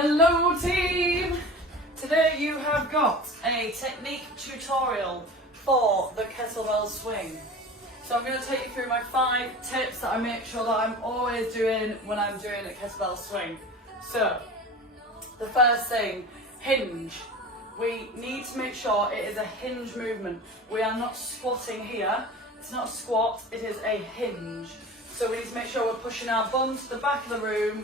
Hello team! Today you have got a technique tutorial for the kettlebell swing. So I'm going to take you through my 5 tips that I make sure that I'm always doing when I'm doing a kettlebell swing. So, the first thing, hinge. We need to make sure it is a hinge movement. We are not squatting here. It's not a squat, it is a hinge. So we need to make sure we're pushing our bum to the back of the room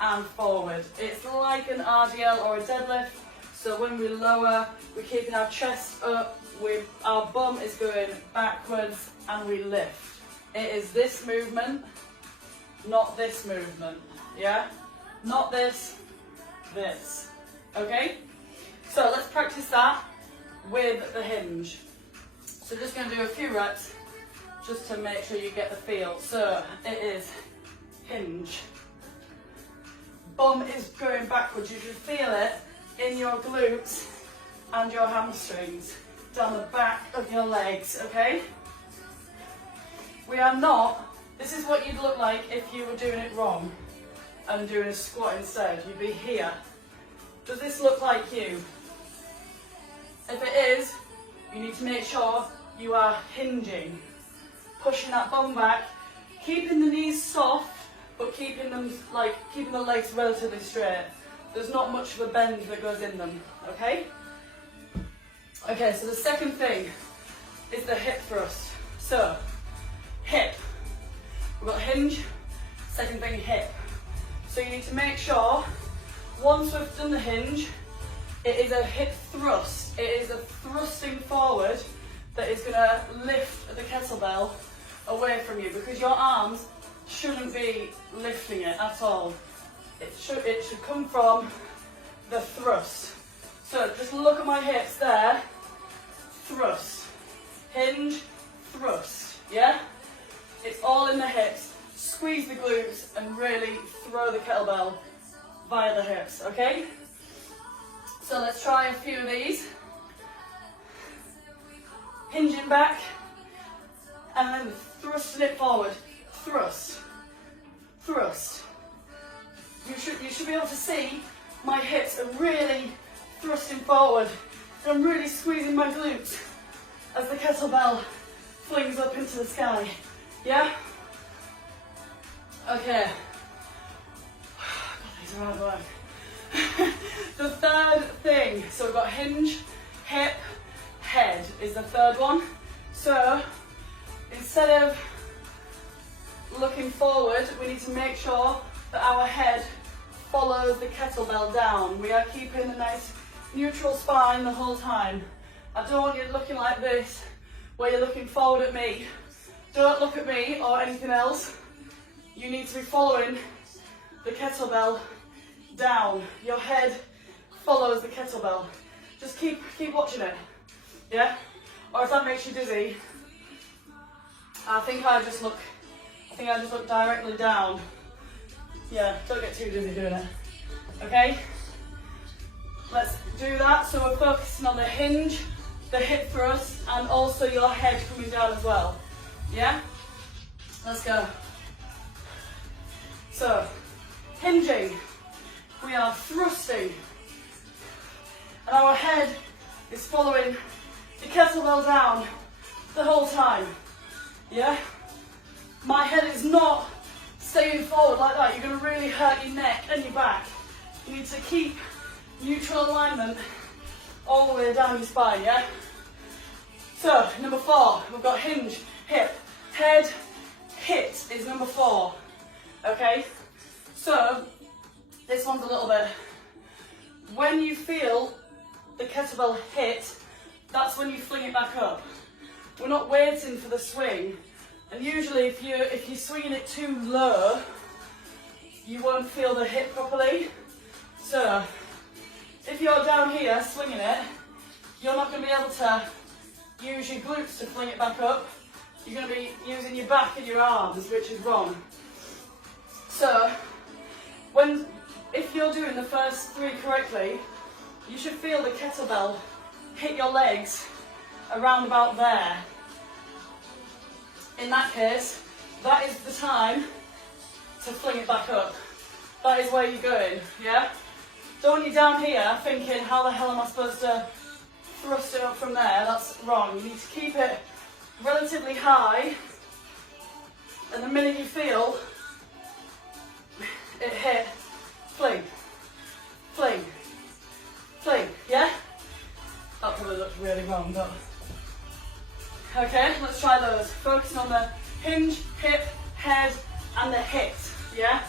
and forward. It's like an RDL or a deadlift. So when we lower, we're keeping our chest up, our bum is going backwards and we lift. It is this movement, not this movement, yeah? Not this, this, okay? So let's practice that with the hinge. So just going to do a few reps just to make sure you get the feel. So it is hinge. Bum is going backwards. You should feel it in your glutes and your hamstrings, down the back of your legs, okay? We are not, this is what you'd look like if you were doing it wrong and doing a squat instead. You'd be here. Does this look like you? If it is, you need to make sure you are hinging, pushing that bum back, keeping the knees soft, but keeping the legs relatively straight. There's not much of a bend that goes in them, okay? Okay, so the second thing is the hip thrust. So, hip. We've got hinge, second thing, hip. So you need to make sure, once we've done the hinge, it is a hip thrust. It is a thrusting forward that is going to lift the kettlebell away from you, because your arms shouldn't be lifting it at all. It should come from the thrust. So just look at my hips there. Thrust. Hinge, thrust. Yeah? It's all in the hips. Squeeze the glutes and really throw the kettlebell via the hips, okay? So let's try a few of these. Hinging back and then thrusting it forward. Thrust, thrust. You should be able to see my hips are really thrusting forward. And I'm really squeezing my glutes as the kettlebell flings up into the sky. Yeah? Okay. God, these are hard work. The third thing, so we've got hinge, hip, head is the third one. So, instead of looking forward, we need to make sure that our head follows the kettlebell down. We are keeping a nice neutral spine the whole time. I don't want you looking like this, where you're looking forward at me. Don't look at me or anything else. You need to be following the kettlebell down. Your head follows the kettlebell. Just keep watching it, yeah? Or if that makes you dizzy, I think I just look directly down. Yeah, don't get too dizzy doing it. Okay? Let's do that. So we're focusing on the hinge, the hip thrust, and also your head coming down as well. Yeah? Let's go. So, hinging. We are thrusting. And our head is following the kettlebell down the whole time. Yeah? My head is not staying forward like that. You're going to really hurt your neck and your back. You need to keep neutral alignment all the way down your spine, yeah? So, number 4, we've got hinge, hip, head, hit is number 4, okay? So, this one's a little bit, when you feel the kettlebell hit, that's when you fling it back up. We're not waiting for the swing. And usually if you're swinging it too low, you won't feel the hit properly. So, if you're down here swinging it, you're not going to be able to use your glutes to fling it back up. You're going to be using your back and your arms, which is wrong. So, if you're doing the first 3 correctly, you should feel the kettlebell hit your legs around about there. In that case, that is the time to fling it back up. That is where you're going, yeah? Don't want you down here thinking, how the hell am I supposed to thrust it up from there? That's wrong. You need to keep it relatively high, and the minute you feel it hit, fling, fling, fling, yeah? That probably looks really wrong, but... Okay, let's try those. Focusing on the hinge, hip, head, and the hit, yeah?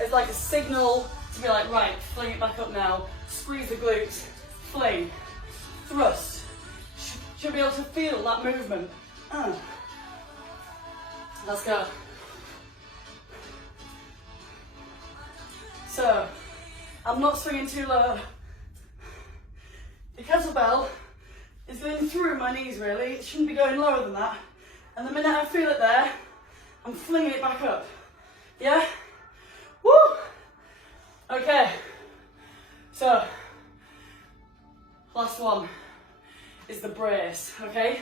It's like a signal to be like, right, fling it back up now. Squeeze the glutes, fling, thrust. Should be able to feel that movement. Let's go. So, I'm not swinging too low. The kettlebell is going through my knees really. It shouldn't be going lower than that. And the minute I feel it there, I'm flinging it back up. Yeah? Woo! Okay. So, last one is the brace, okay?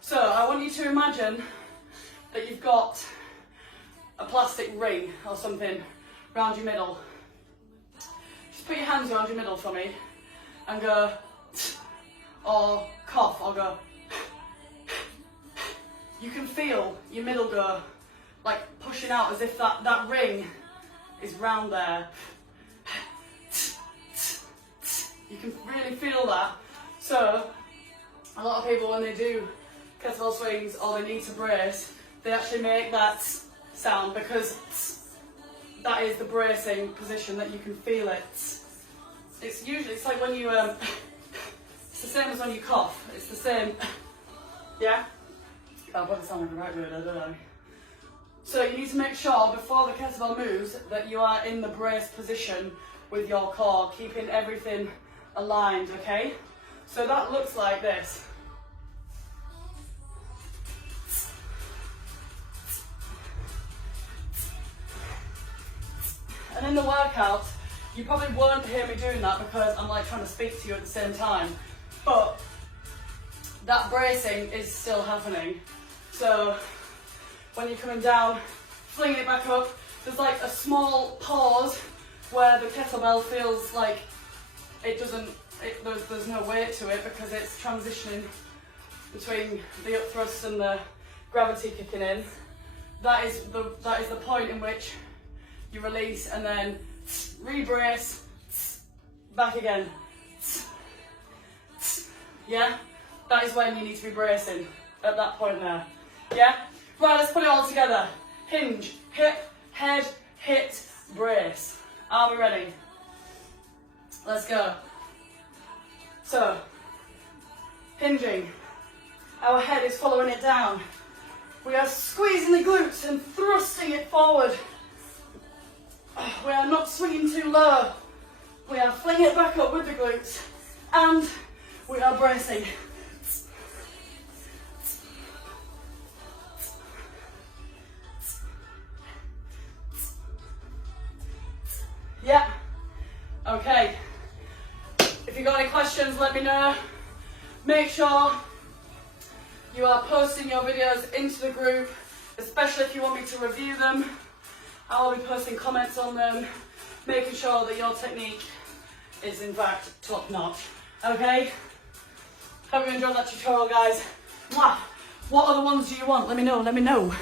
So, I want you to imagine that you've got a plastic ring or something around your middle. Just put your hands around your middle for me and go, or cough, or go. You can feel your middle go, like pushing out as if that ring is round there. You can really feel that. So, a lot of people when they do kettlebell swings or they need to brace, they actually make that sound because that is the bracing position that you can feel it. It's like when you, it's the same as when you cough. It's the same, yeah? I'll probably sound like a right weirdo, don't I? So you need to make sure before the kettlebell moves that you are in the brace position with your core, keeping everything aligned, okay? So that looks like this. And in the workout, you probably won't hear me doing that because I'm like trying to speak to you at the same time. But that bracing is still happening. So when you're coming down, flinging it back up, there's like a small pause where the kettlebell feels like it doesn't, there's no weight to it because it's transitioning between the up thrust and the gravity kicking in. That is the point in which you release and then re-brace, back again. Yeah? That is when you need to be bracing, at that point there. Yeah? Right, let's put it all together. Hinge, hip, head, hit, brace. Are we ready? Let's go. So, hinging. Our head is following it down. We are squeezing the glutes and thrusting it forward. We are not swinging too low. We are flinging it back up with the glutes. And we are bracing. Yeah. Okay. If you've got any questions, let me know. Make sure you are posting your videos into the group, especially if you want me to review them. I will be posting comments on them, making sure that your technique is in fact top notch. Okay? Hope you enjoyed that tutorial, guys. Mwah. What other ones do you want? Let me know, let me know.